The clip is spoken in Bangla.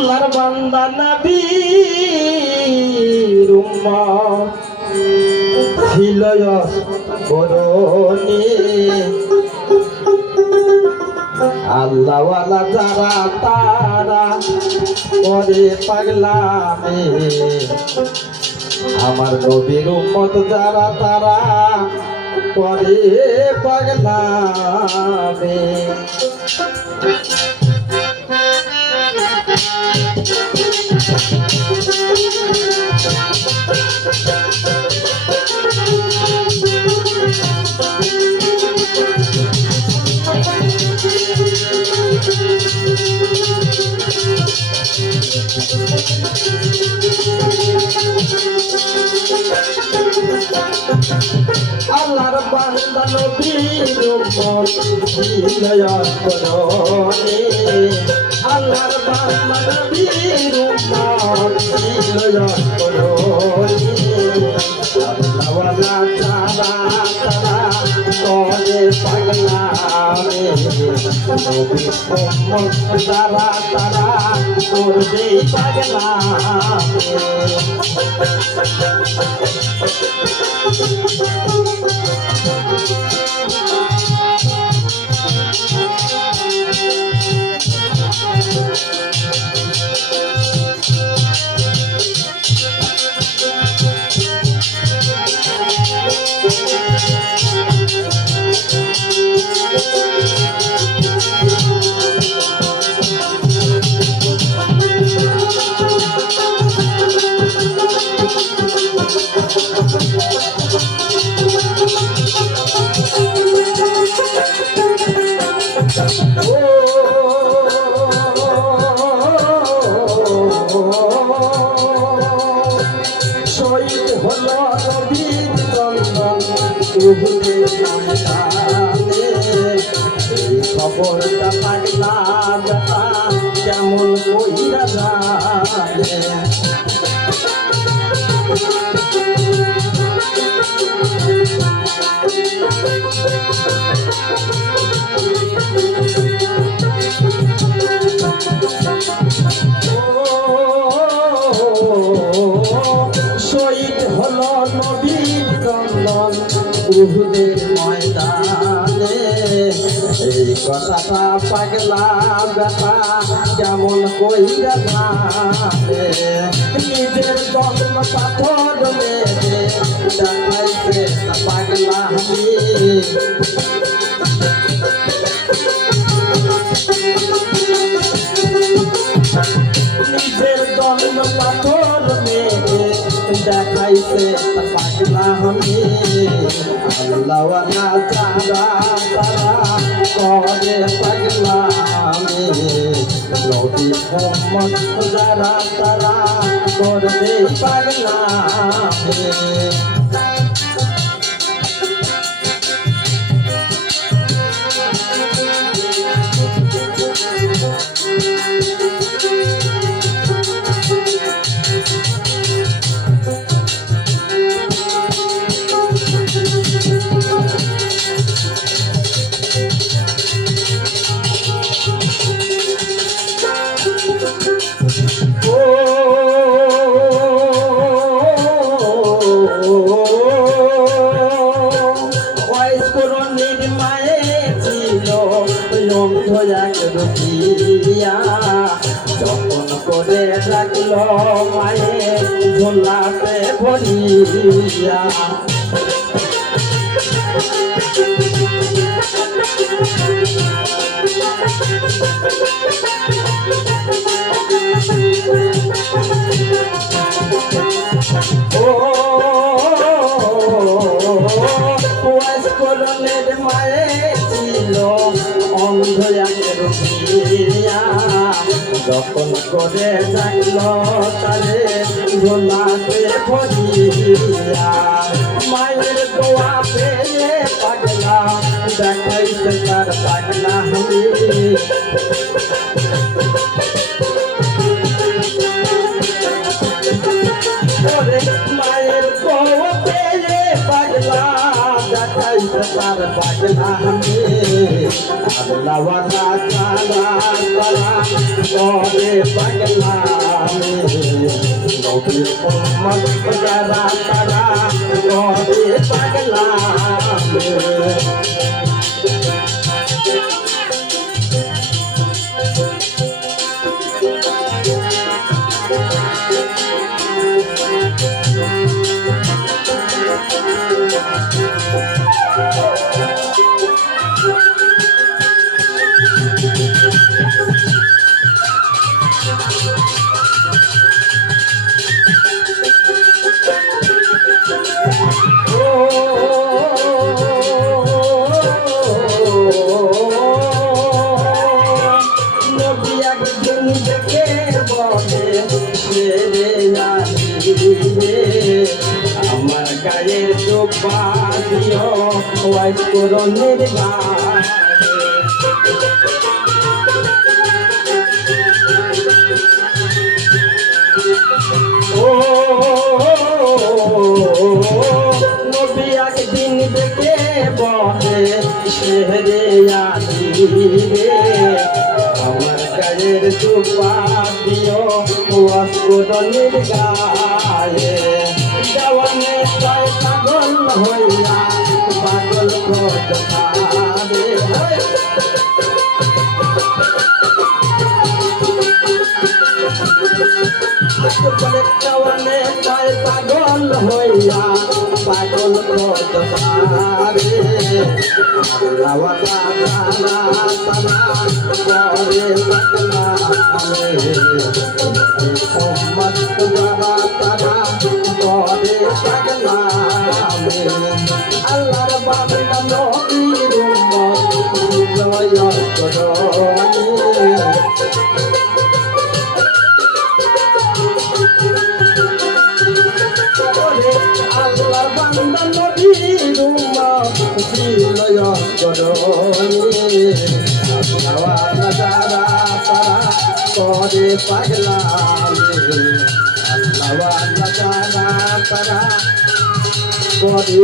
আল্লাহর বান্দা নবী ছিল করণী আল্লাহওয়ালা যারা তারা করে পাগলামে। আমার নবীর উম্মত যারা তারা করে পাগলামে। আল্লাহর বান্দা নবীর উম্মত বিনয় করণে আল্লাহর বান্দা নবীর উম্মত বিনয় করণে আল্লাহওয়ালা তারা তারা করে পাগলামে উম্মত তারা তারা করবে পাগলামে শহীদ উহুদে ময়দানে এই কেমন কইরা জানে শহীদ হল চন্দন উহুদের ময়দানে এই পাগলা বেটা কেমন কইরা জানে নিজের পাগলা দেখাইছে পাগলা আমি আল্লাহওয়ালা যারা তারা করে পাগলা আমি নবী মোহাম্মদ যারা তারা করবে পাগলা আমি রাখল মায়ে ঝোলাতে ভরিয়া। যখন করে যাইল তারে ঝোলাতে ভরিয়া। মায়ের দোয়া পেয়ে পাগলা দেখাইতে তার পাগলা ওরে মায়ের পেয়ে পাগলা দেখাইতে তার পাগলামি আল্লাহওয়ালা তারা তারা করে পাগলামি নবীর উম্মত যারা তারা করে দিও ওয়াই করণের গায়ে ও নবী একদিন দেখে বলে শেহরে আদিবে আমার গায়ের চুপা দিও ওয়াসকুদনির গায়ে জওয়ানে তাই পাগল হইয়া পাগল কত কথা রে করে করে আল্লাহর বান্দা নবীর উম্মত জয় করণী আল্লাহওয়ালা যারা তারা করে যারা তারা করে